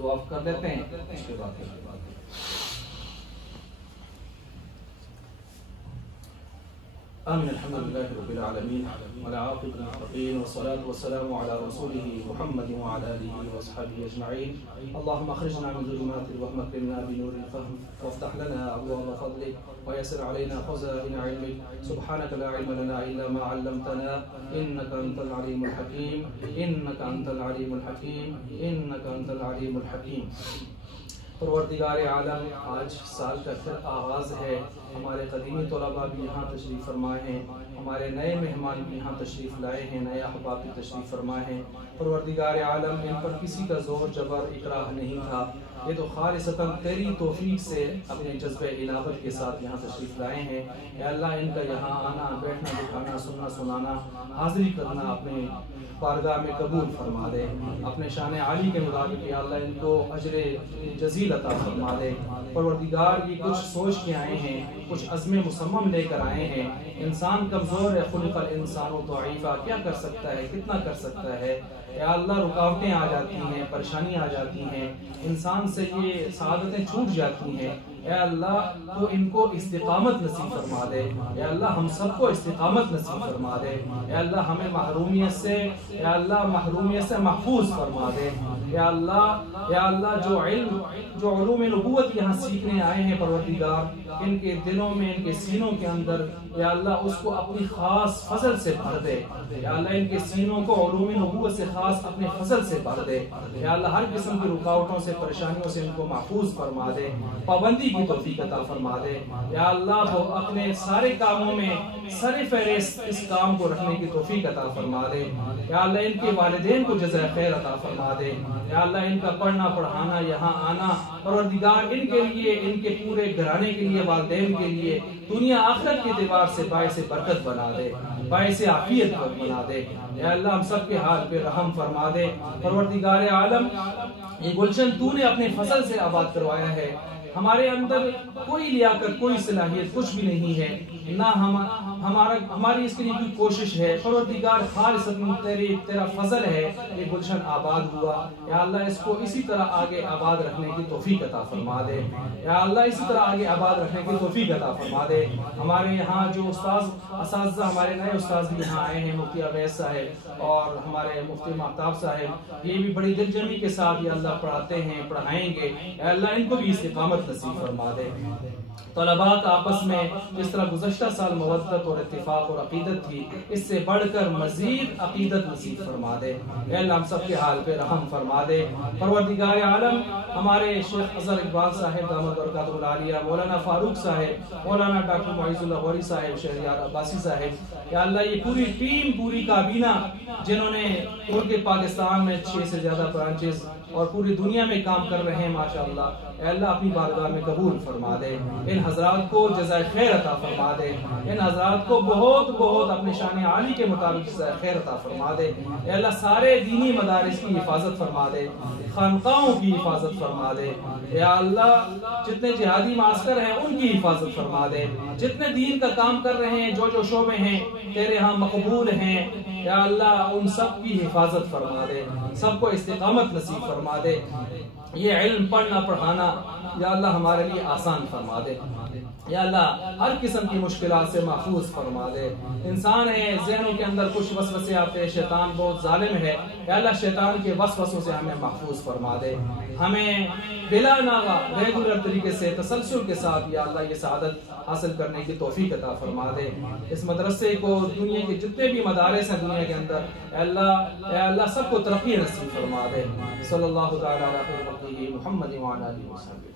تو آپ کر لیتے ہیں اس کے بعد آمین الحمد للہ رب العالمین والعاقبۃ للمتقین والصلاة والسلام علی رسولہ محمد وعلی آلہ وصحبہ اجمعین اللهم اخرجنا من ظلمات الوهم واكرمنا بنور الفهم وافتح لنا ابواب فضلك ويسر علينا خزائن علمك سبحانك لا علم لنا الا ما علمتنا انك انت العليم الحكيم انك انت العليم الحكيم انك انت العليم الحكيم پروردگار عالم، آج سال کا پھر آغاز ہے، ہمارے قدیمی طلباء بھی یہاں تشریف فرمائے ہیں، ہمارے نئے مہمان بھی یہاں تشریف لائے ہیں، نئے احباب بھی تشریف فرمائے ہیں۔ پروردگار عالم، ان پر کسی کا زور جبر اکراہ نہیں تھا، یہ تو خالصتاً تیری توفیق سے اپنے جذبہ انابت کے ساتھ یہاں تشریف لائے ہیں۔ اے اللہ، ان کا یہاں آنا، بیٹھنا، بٹھانا، سننا سنانا، حاضری کرنا اپنے بارگاہ میں قبول فرما دے، اپنے شان عالی کے مطابق یا اللہ ان کو اجر جزیل عطا فرما دے۔ پروردگار، یہ کچھ سوچ کے آئے ہیں، کچھ عزم مصمم لے کر آئے ہیں۔ انسان کمزور ہے، خلق الانسان ضعیفا، کیا کر سکتا ہے، کتنا کر سکتا ہے؟ یا اللہ، رکاوٹیں آ جاتی ہیں، پریشانیاں آ جاتی ہیں، انسان سے یہ سعادتیں چھوٹ جاتی ہیں۔ اے اللہ، تو ان کو استقامت نصیب فرما دے۔ اے اللہ، ہم سب کو استقامت نصیب فرما دے۔ اے اللہ، ہمیں محرومیت سے، اے اللہ، محرومیت سے محفوظ فرما دے۔ اے اللہ، جو علوم نبوت یہاں سیکھنے آئے ہیں پروردگار، ان کے دلوں میں، ان کے سینوں کے اندر، یا اللہ، اس کو اپنی خاص فضل سے بھر دے۔ یا اللہ، ان کے سینوں کو علوم نبوت سے خاص اپنے فضل سے بھر دے۔ یا اللہ، ہر قسم کی رکاوٹوں سے، پریشانیوں سے ان کو محفوظ فرما دے، پابندی کی توفیق عطا فرما دے۔ یا اللہ، وہ اپنے سارے کاموں میں سر فہرست اس کام کو رکھنے کی توفیق عطا فرما دے۔ یا اللہ، ان کے والدین کو جزائے خیر عطا فرما دے۔ یا اللہ، ان کا پڑھنا پڑھانا، یہاں آنا، پروردگار ان کے لیے، ان کے پورے گھرانے کے لیے، والدین کے لیے دنیا آخرت کے اعتبار سے باعث برکت بنا دے، باعث عافیت بنا دے۔ یا اللہ، ہم سب کے حال پہ رحم فرما دے۔ پروردگار عالم، یہ گلشن تو نے اپنے فضل سے آباد کروایا ہے، ہمارے اندر کوئی لیاقت، کوئی صلاحیت کچھ بھی نہیں ہے، نہ ہماری اس کے لیے کوئی کوشش ہے۔ پروردگار، خالصتاً تیرا فضل ہے یہ گلشن آباد ہوا۔ یا اللہ، اس کو اسی طرح آگے آباد رکھنے کی توفیق عطا فرما دے۔ یا اللہ، اسی طرح آگے آباد رکھنے کی توفیق عطا فرما دے۔ ہمارے یہاں جو اساتذہ، ہمارے نئے استاذ بھی یہاں آئے ہیں، مفتی اویس صاحب اور ہمارے مفتی مہتاب صاحب، یہ بھی بڑی دل جمعی کے ساتھ یا اللہ پڑھاتے ہیں، پڑھائیں گے۔ یا اللہ، ان کو بھی استقامت نصیب فرما دے۔ طلباء کا آپس میں جس طرح گزشتہ سال مودت اور اتفاق اور عقیدت تھی، اس سے بڑھ کر مزید عقیدت نصیب فرما دے۔ اے اللہ، ہم سب کے حال پہ رحم فرما دے۔ پروردگار عالم، ہمارے شیخ اظہر اقبال صاحب دامت برکاتہ العالیہ، مولانا فاروق صاحب، مولانا ڈاکٹر معیز اللہ غوری صاحب، شہریار عباسی صاحب، یا اللہ، یہ پوری ٹیم، پوری کابینہ جنہوں نے ملک پاکستان میں 6 سے زیادہ برانچز اور پوری دنیا میں کام کر رہے ہیں، ماشاءاللہ، اے اللہ، اپنی بارگاہ میں قبول فرما دے۔ ان حضرات کو جزائے خیر عطا فرما دے، ان حضرات کو بہت بہت اپنے شان عالی کے مطابق جزائے خیر عطا فرما دے۔ اے اللہ، سارے دینی مدارس کی حفاظت فرما دے، خانقاہوں کی حفاظت فرما دے۔ یا اللہ، جتنے جہادی معسکر ہیں ان کی حفاظت فرما دے، جتنے دین کا کام کر رہے ہیں، جو شعبے ہیں تیرے ہاں مقبول ہیں، یا اللہ، ان سب کی حفاظت فرما دے، سب کو استقامت نصیب فرما دے۔ یہ علم پڑھنا پڑھانا یا اللہ ہمارے لیے آسان فرما دے۔ یا اللہ، ہر قسم کی مشکلات سے محفوظ فرما دے۔ انسان ہے، ذہنوں کے اندر کچھ وسوسے آتے ہیں، شیطان بہت ظالم ہے، یا اللہ، شیطان کے وسوسوں سے ہمیں محفوظ فرما دے۔ ہمیں بلا ناغہ ریگولر طریقے سے، تسلسل کے ساتھ یا اللہ یہ سعادت حاصل کرنے کی توفیق عطا فرما دے۔ اس مدرسے کو، دنیا کے جتنے بھی مدارس ہیں دنیا کے اندر، اے اللہ سب کو ترقی نصیب فرما دے۔ صلی اللہ تعالی علی محمد وعلی آلہ وصحبہ۔